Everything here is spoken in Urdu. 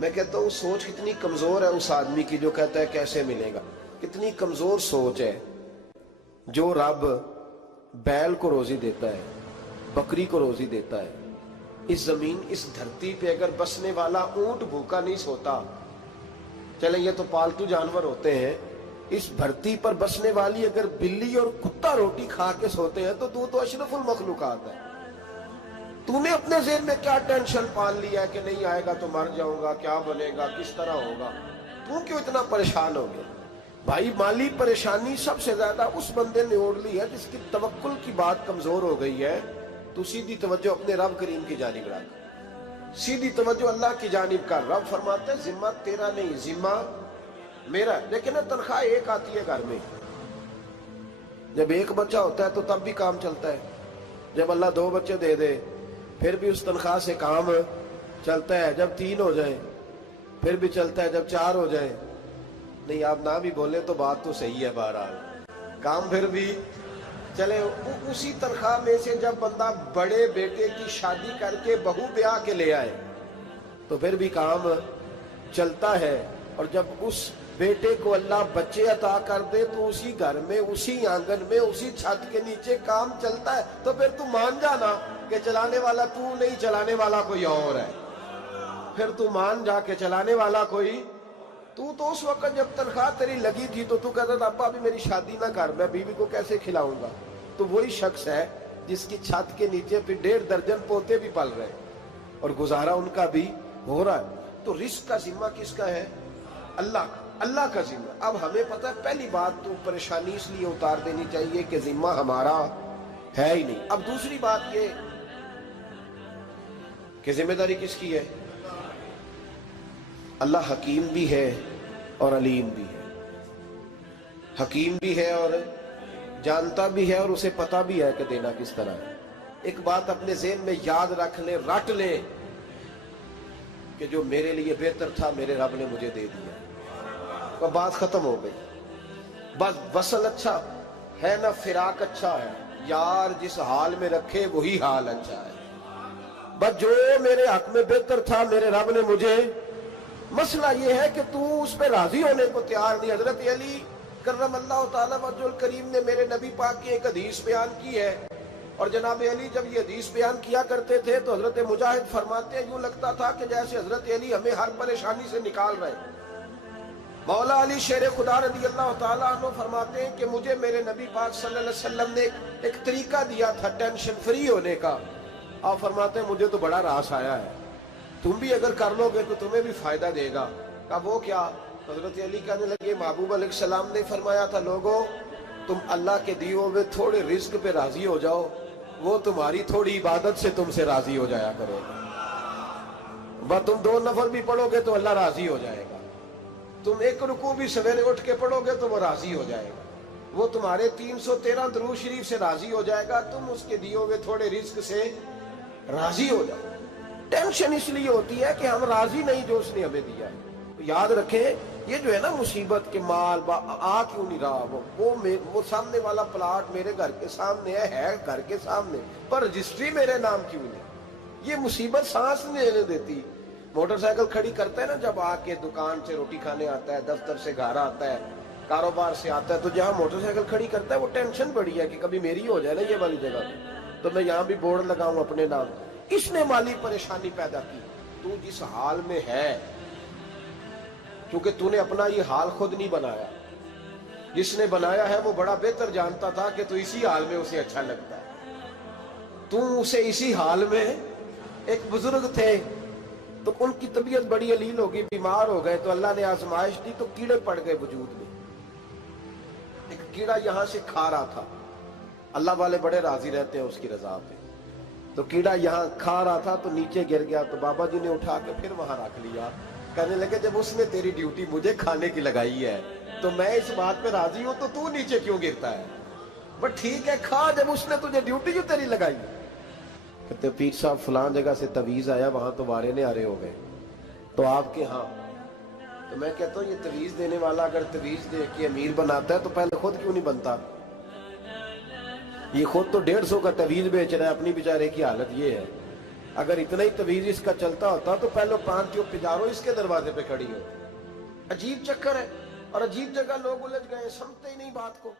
میں کہتا ہوں سوچ کتنی کمزور ہے اس آدمی کی جو کہتا ہے کیسے ملے گا. کتنی کمزور سوچ ہے. جو رب بیل کو روزی دیتا ہے، بکری کو روزی دیتا ہے، اس زمین اس دھرتی پہ اگر بسنے والا اونٹ بھوکا نہیں سوتا، چلیں یہ تو پالتو جانور ہوتے ہیں، اس دھرتی پر بسنے والی اگر بلی اور کتا روٹی کھا کے سوتے ہیں تو اشرف المخلوقات ہے. تو نے اپنے ذہن میں کیا ٹینشن پال لیا ہے کہ نہیں آئے گا تو مر جاؤں گا، کیا بنے گا، کس طرح ہوگا؟ تو کیوں اتنا پریشان ہو گیا؟ بھائی مالی پریشانی سب سے زیادہ اس بندے نے اوڑھ لی ہے جس کی توکل کی بات کمزور ہو گئی ہے. تو سیدھی توجہ اپنے رب کریم کی جانب رکھ، سیدھی توجہ اللہ کی جانب کر. رب فرماتے ہیں ذمہ تیرا نہیں، ذمہ میرا ہے. لیکن تنخواہ ایک آتی ہے گھر میں. جب ایک بچہ ہوتا ہے تو تب بھی کام چلتا ہے. جب اللہ 2 بچے دے دے پھر بھی اس تنخواہ سے کام چلتا ہے. جب 3 ہو جائیں پھر بھی چلتا ہے. جب 4 ہو جائیں، نہیں آپ نہ بھی بولیں تو بات تو صحیح ہے، بہرحال کام پھر بھی چلے. اسی تنخواہ میں سے جب بندہ بڑے بیٹے کی شادی کر کے بہو بیاہ کے لے آئے تو پھر بھی کام چلتا ہے. اور جب اس بیٹے کو اللہ بچے عطا کر دے تو اسی گھر میں، اسی آنگن میں، اسی چھت کے نیچے کام چلتا ہے. تو پھر تو مان جانا کہ چلانے والا تو نہیں، چلانے والا کوئی اور ہے. پھر تو مان جا کہ چلانے والا کوئی تو اس وقت جب تنخواہ تیری لگی تھی تو کہتا تھا ابا ابھی میری شادی نہ کر، میں بیوی کو کیسے کھلاؤں گا. تو وہی شخص ہے جس کی چھت کے نیچے پھر 1.5 درجن پوتے بھی پل رہے اور گزارا ان کا بھی ہو رہا ہے. تو رزق کا ذمہ کس کا ہے؟ اللہ کا، اللہ کا ذمہ. اب ہمیں پتہ ہے پہلی بات تو پریشانی اس لیے اتار دینی چاہیے کہ ذمہ ہمارا ہے ہی نہیں. اب دوسری بات یہ کہ ذمہ داری کس کی ہے؟ اللہ حکیم بھی ہے اور علیم بھی ہے. حکیم بھی ہے اور جانتا بھی ہے اور اسے پتہ بھی ہے کہ دینا کس طرح ہے. ایک بات اپنے ذہن میں یاد رکھ لیں، رٹ لیں کہ جو میرے لیے بہتر تھا میرے رب نے مجھے دے دیا. اب بات ختم ہو گئی. بس وصل اچھا ہے نہ فراق اچھا ہے، یار جس حال میں رکھے وہی حال اچھا ہے. بس جو میرے حق میں بہتر تھا میرے رب نے مجھے. مسئلہ یہ ہے کہ تو اس پہ راضی ہونے کو تیار نہیں. حضرت علی کرم اللہ تعالیٰ وجہ الکریم نے میرے نبی پاک کی ایک حدیث بیان کی ہے، اور جناب علی جب یہ حدیث بیان کیا کرتے تھے تو حضرت مجاہد فرماتے ہیں یوں لگتا تھا کہ جیسے حضرت علی ہمیں ہر پریشانی سے نکال رہے. مولا علی شیر خدا رضی اللہ تعالیٰ عنہ فرماتے ہیں کہ مجھے میرے نبی پاک صلی اللہ علیہ وسلم نے ایک طریقہ دیا تھا ٹینشن فری ہونے کا. آپ فرماتے ہیں مجھے تو بڑا راس آیا ہے، تم بھی اگر کر لو گے تو تمہیں بھی فائدہ دے گا. کہا وہ کیا؟ حضرت علی کہنے لگے محبوب علیہ السلام نے فرمایا تھا لوگوں تم اللہ کے دیے ہوئے تھوڑے رزق پہ راضی ہو جاؤ، وہ تمہاری تھوڑی عبادت سے تم سے راضی ہو جایا کرے گا. بس تم 2 نفل بھی پڑھو گے تو اللہ راضی ہو جائے گا. تم 1 رکوع بھی سویرے اٹھ کے پڑھو گے تو وہ راضی ہو جائے گا. وہ تمہارے 313 درود شریف سے راضی ہو جائے گا. تم اس کے دیے ہوئے تھوڑے رزق سے راضی ہو جاؤ. ٹینشن اس لیے ہوتی ہے کہ ہم راضی نہیں جو اس نے ہمیں دیا ہے. یاد رکھیں یہ جو ہے نا مصیبت کے مال آ کیوں نہیں رہا، وہ سامنے والا پلاٹ میرے گھر کے سامنے ہے گھر کے سامنے، پر رجسٹری میرے نام کیوں نہیں. یہ مصیبت سانس نہیں لینے دیتی. موٹر سائیکل کھڑی کرتا ہے نا جب آ کے دکان سے روٹی کھانے آتا ہے، دفتر سے گھر آتا ہے، کاروبار سے آتا ہے، تو جہاں موٹر سائیکل کھڑی کرتا ہے وہ ٹینشن بڑی ہے کہ کبھی میری ہو جائے نا یہ والی جگہ تو میں یہاں بھی بورڈ لگاؤں اپنے نام. اس نے مالی پریشانی پیدا کی. تو جس حال میں ہے، کیونکہ تو نے اپنا یہ حال خود نہیں بنایا، جس نے بنایا ہے وہ بڑا بہتر جانتا تھا کہ تو اسی حال میں اسے اچھا لگتا ہے. تو اسے اسی حال میں. ایک بزرگ تھے تو ان کی طبیعت بڑی علیل ہو گئی، بیمار ہو گئے، تو اللہ نے آزمائش دی تو کیڑے پڑ گئے وجود میں. ایک کیڑا یہاں سے کھا رہا تھا، اللہ والے بڑے راضی رہتے ہیں اس کی رضا پہ. تو کیڑا یہاں کھا رہا تھا تو نیچے گر گیا، تو بابا جی نے اٹھا کے پھر وہاں رکھ لیا. کہنے لگے جب اس نے تیری ڈیوٹی مجھے کھانے کی لگائی ہے تو میں اس بات پہ راضی ہوں تو نیچے کیوں گرتا ہے؟ بٹ ٹھیک ہے کھا، جب اس نے تجھے ڈیوٹی جو تیری لگائی. کہتے پیر صاحب فلان جگہ سے تویز آیا، وہاں تو وارے نے آرے ہو گئے، تو آپ کے ہاں. تو میں کہتا ہوں یہ تویز دینے والا اگر تویز دے کے امیر بناتا ہے تو پہلے خود کیوں نہیں بنتا؟ یہ خود تو 150 کا تویز بیچ رہا ہے. اپنی بیچارے کی حالت یہ ہے اگر اتنا ہی تویز اس کا چلتا ہوتا تو پہلو 5 جو پجارو اس کے دروازے پہ کھڑی ہو. عجیب چکر ہے اور عجیب جگہ لوگ الجھ گئے, سمجھتے ہی نہیں بات کو.